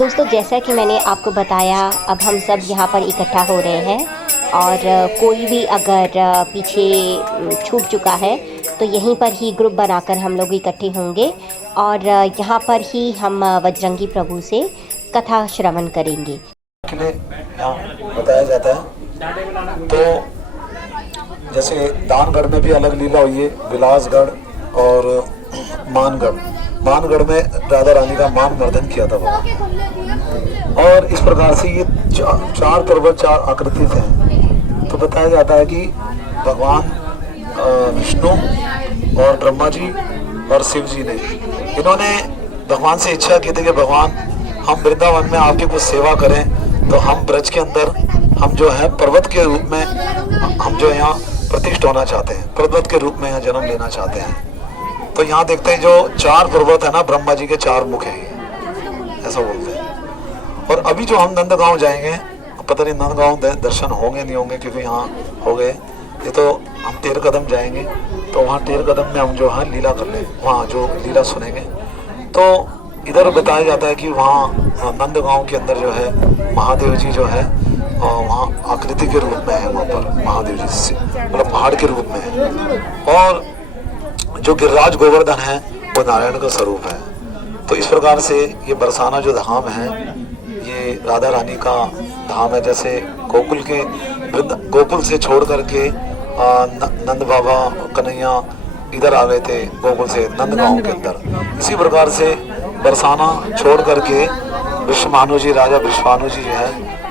दोस्तों, जैसा कि मैंने आपको बताया, अब हम सब यहाँ पर इकट्ठा हो रहे हैं और कोई भी अगर पीछे छूट चुका है तो यहीं पर ही ग्रुप बनाकर हम लोग इकट्ठे होंगे और यहाँ पर ही हम बजरंगी प्रभु से कथा श्रवण करेंगे। के लिए यहाँ बताया जाता है। तो जैसे दानगढ़ में भी अलग लीला हुई है, विलासगढ़ और मानगढ़ में राधा रानी का मान मर्दन किया था वहाँ। और इस प्रकार से ये चार पर्वत, चार आकृति थे। तो बताया जाता है कि भगवान विष्णु और ब्रह्मा जी और शिव जी ने इन्होंने भगवान से इच्छा की थी कि भगवान हम वृंदावन में आपकी कुछ सेवा करें, तो हम ब्रज के अंदर हम जो है पर्वत के रूप में हम जो यहाँ प्रतिष्ठित होना चाहते हैं, पर्वत के रूप में यहाँ जन्म लेना चाहते हैं। तो यहाँ देखते हैं जो चार पर्वत है ना, ब्रह्मा जी के चार मुख हैं, ऐसा बोलते हैं। और अभी जो हम नंदगांव जाएंगे, पता नहीं नंदगांव दर्शन होंगे नहीं होंगे, क्योंकि यहाँ हो गए। ये तो हम टेर कदम जाएंगे, तो वहाँ टेर कदम में हम जो है लीला कर लें, वहाँ जो लीला सुनेंगे। तो इधर बताया जाता है कि वहाँ नंदगांव के अंदर जो है महादेव जी जो है वहाँ आकृति के रूप में है, वहाँ पर महादेव जी से मतलब पहाड़ के रूप में है। और जो गिरिराज गोवर्धन है वो नारायण का स्वरूप है। तो इस प्रकार से ये बरसाना जो धाम है ये राधा रानी का धाम है। जैसे गोकुल से छोड़ करके नंद बाबा कन्हैया इधर आ गए थे गोकुल से नंदगांव के अंदर, इसी प्रकार से बरसाना छोड़ करके विश्वभानु जी, राजा विश्वभानु जी जो है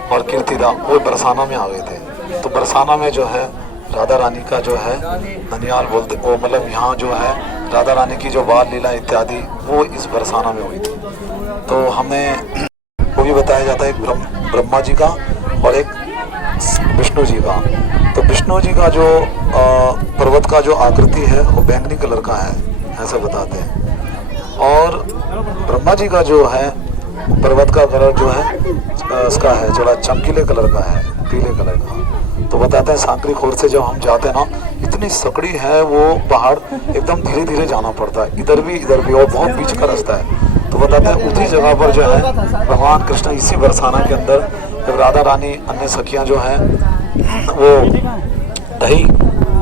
और कीर्तिदा वो बरसाना में आ गए थे। तो बरसाना में जो है राधा रानी का जो है ननियाल बोलते, वो मतलब यहाँ जो है राधा रानी की जो बाल लीला इत्यादि वो इस बरसाना में हुई थी। तो हमें वो भी बताया जाता है एक ब्रह्मा जी का और एक विष्णु जी का। तो विष्णु जी का जो पर्वत का जो आकृति है वो बैंगनी कलर का है, ऐसा बताते हैं। और ब्रह्मा जी का जो है पर्वत का कलर जो है उसका है थोड़ा चमकीले कलर का है, पीले कलर का। तो बताते हैं सांकरी खोर से जब हम जाते हैं ना, इतनी सकड़ी है वो पहाड़, एकदम धीरे धीरे जाना पड़ता है, इधर भी और बहुत बीच का रास्ता है। तो बताते हैं उसी जगह पर जो है भगवान कृष्ण इसी बरसाना के अंदर जब राधा रानी अन्य सखियां जो है वो दही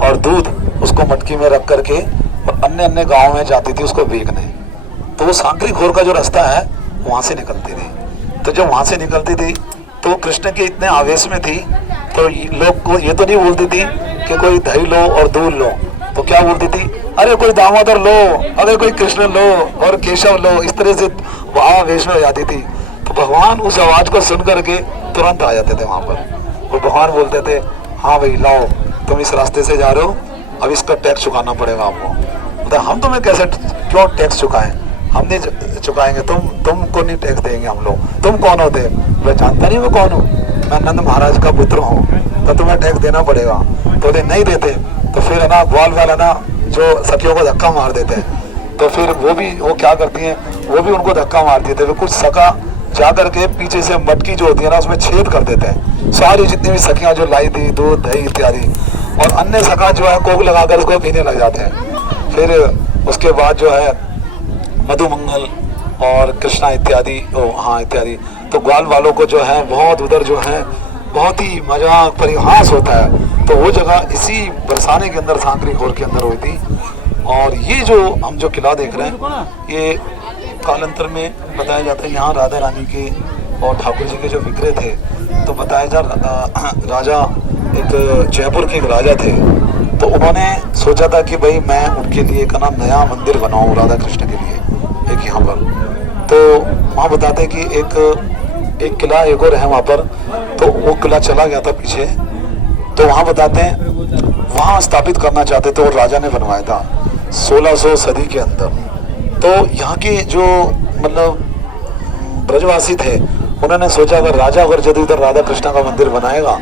और दूध उसको मटकी में रख करके और अन्य गाँव में जाती थी उसको बेचने। तो वो सांकरी खोर का जो रास्ता है वहाँ से निकलती थी। तो जब वहाँ से निकलती थी तो कृष्ण के इतने आवेश में थी, तो लोग को ये तो नहीं बोलती थी कि कोई दही लो और दूध लो, तो क्या बोलती थी, अरे कोई दामोदर लो, अरे कोई कृष्ण लो और केशव लो, इस तरह से वहाँ आवेश में हो जाती थी। तो भगवान उस आवाज को सुन करके तुरंत आ जाते थे वहाँ पर। वो भगवान बोलते थे, हाँ भाई लाओ, तुम इस रास्ते से जा रहे हो, अब इसका टैक्स चुकाना पड़ेगा आपको। तो हम तुम्हें कैसे क्यों टैक्स चुकाएं, हम नहीं चुकाएंगे, तुमको नहीं टैक्स देंगे हम लोग। तुम कौन होते? मैं जानता नहीं मैं कौन हूँ, मैं नंद महाराज का पुत्र हूँ, तो तुम्हें टैक्स देना पड़ेगा। तो नहीं देते तो फिर है ना ग्वाल वाला ना जो सखियों को धक्का मार देते हैं। तो फिर वो क्या करती हैं, वो भी उनको धक्का मार देते हैं। कुछ सखा जा करके पीछे से मटकी जो होती है ना उसमें छेद कर देते हैं, सारी जितनी भी सखियाँ जो लाई थी दूध दही इत्यादि, और अन्य सखा जो है कोक लगाकर उसको पीने लग जाते हैं। फिर उसके बाद जो है मधुमंगल और कृष्णा इत्यादि इत्यादि, तो ग्वाल वालों को जो है बहुत उधर जो है बहुत ही मजाक परिहास होता है। तो वो जगह इसी बरसाने के अंदर सांकरी खोर के अंदर हुई थी। और ये जो हम जो किला देख रहे हैं ये कालांतर में बताया जाता है यहाँ राधा रानी के और ठाकुर जी के जो विग्रह थे। तो बताया जा राजा एक जयपुर के एक राजा थे, तो उन्होंने सोचा था कि भाई मैं उनके लिए एक ना नया मंदिर बनाऊं राधा कृष्ण के लिए एक यहाँ पर। तो वहाँ बताते हैं कि एक किला एक और है वहाँ पर, तो वो किला चला गया था पीछे। तो वहाँ बताते हैं वहाँ स्थापित करना चाहते थे और राजा ने बनवाया था 1600 सदी के अंदर। तो यहाँ के जो मतलब ब्रजवासी थे उन्होंने सोचा अगर राजा यदि इधर राधा कृष्ण का मंदिर बनाएगा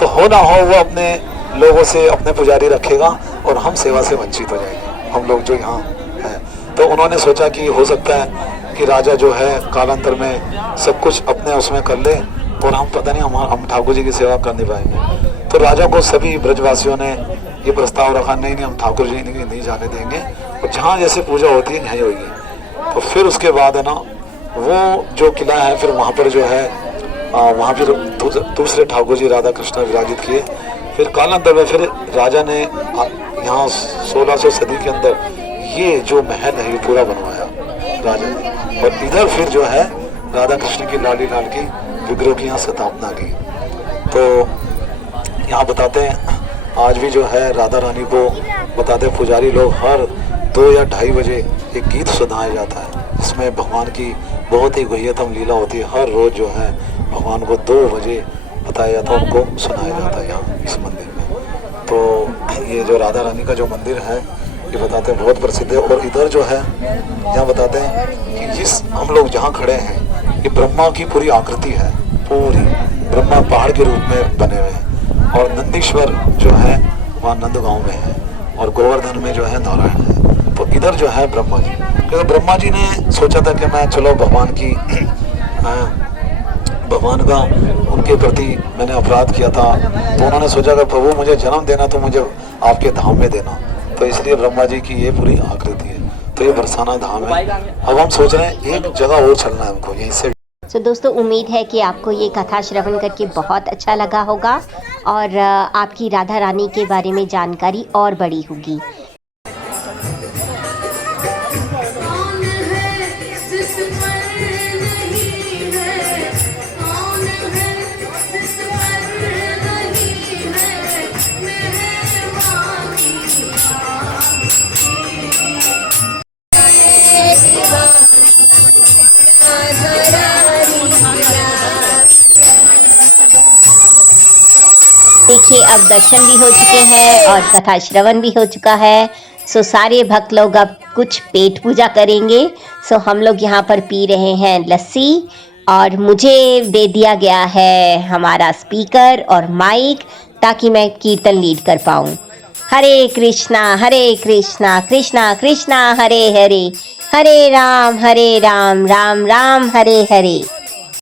तो हो ना हो वो अपने लोगों से अपने पुजारी रखेगा और हम सेवा से वंचित हो जाएंगे, हम लोग जो यहाँ हैं। तो उन्होंने सोचा कि हो सकता है कि राजा जो है कालांतर में सब कुछ अपने उसमें कर ले और हम पता नहीं हम ठाकुर जी की सेवा कर नहीं पाएंगे। तो राजा को सभी ब्रजवासियों ने ये प्रस्ताव रखा, नहीं हम ठाकुर जी नहीं जाने देंगे और जहाँ जैसे पूजा होती है यहीं होगी। तो फिर उसके बाद है ना वो जो किला है फिर वहाँ पर जो है वहाँ फिर दूसरे ठाकुर जी राधा कृष्ण विराजित किए। फिर कालांतर में फिर राजा ने यहाँ 1600 सदी के अंदर ये जो महल है ये पूरा बनवाया राजा ने। और इधर फिर जो है राधा कृष्ण की लाली लाल की विग्रह की यहाँ स्थापना की। तो यहाँ बताते हैं आज भी जो है राधा रानी को बताते हैं पुजारी लोग हर 2 या 2:30 बजे एक गीत सुनाया जाता है जिसमें भगवान की बहुत ही गुह्यतम लीला होती है। हर रोज जो है भगवान को 2 बजे बताया जाता है, उनको सुनाया जाता है यहाँ इस मंदिर में। तो ये जो राधा रानी का जो मंदिर है ये बताते हैं बहुत प्रसिद्ध है। और इधर जो है यहाँ बताते हैं कि जिस हम लोग जहाँ खड़े हैं ये ब्रह्मा की पूरी आकृति है, पूरी ब्रह्मा पहाड़ के रूप में बने हुए हैं। और नंदीश्वर जो है वहाँ नंदगांव में है और गोवर्धन में जो है नारायण है। तो इधर जो है ब्रह्मा जी, क्योंकि ब्रह्मा जी ने सोचा था कि मैं चलो भगवान का उनके प्रति मैंने अपराध किया था, तो उन्होंने सोचा कि प्रभु मुझे जन्म देना तो मुझे आपके धाम में देना। तो इसलिए ब्रह्मा जी की ये पूरी आकृति है। तो ये बरसाना धाम है। अब हम सोच रहे हैं एक जगह और चलना है हमको यहीं से। तो दोस्तों उम्मीद है कि आपको ये कथा श्रवण करके बहुत अच्छा लगा होगा और आपकी राधा रानी के बारे में जानकारी और बड़ी होगी। देखिए अब दर्शन भी हो चुके हैं और कथा श्रवण भी हो चुका है। सो सारे भक्त लोग अब कुछ पेट पूजा करेंगे। सो हम लोग यहाँ पर पी रहे हैं लस्सी और मुझे दे दिया गया है हमारा स्पीकर और माइक ताकि मैं कीर्तन लीड कर पाऊँ। हरे कृष्णा कृष्णा कृष्णा हरे हरे, हरे राम राम राम हरे हरे।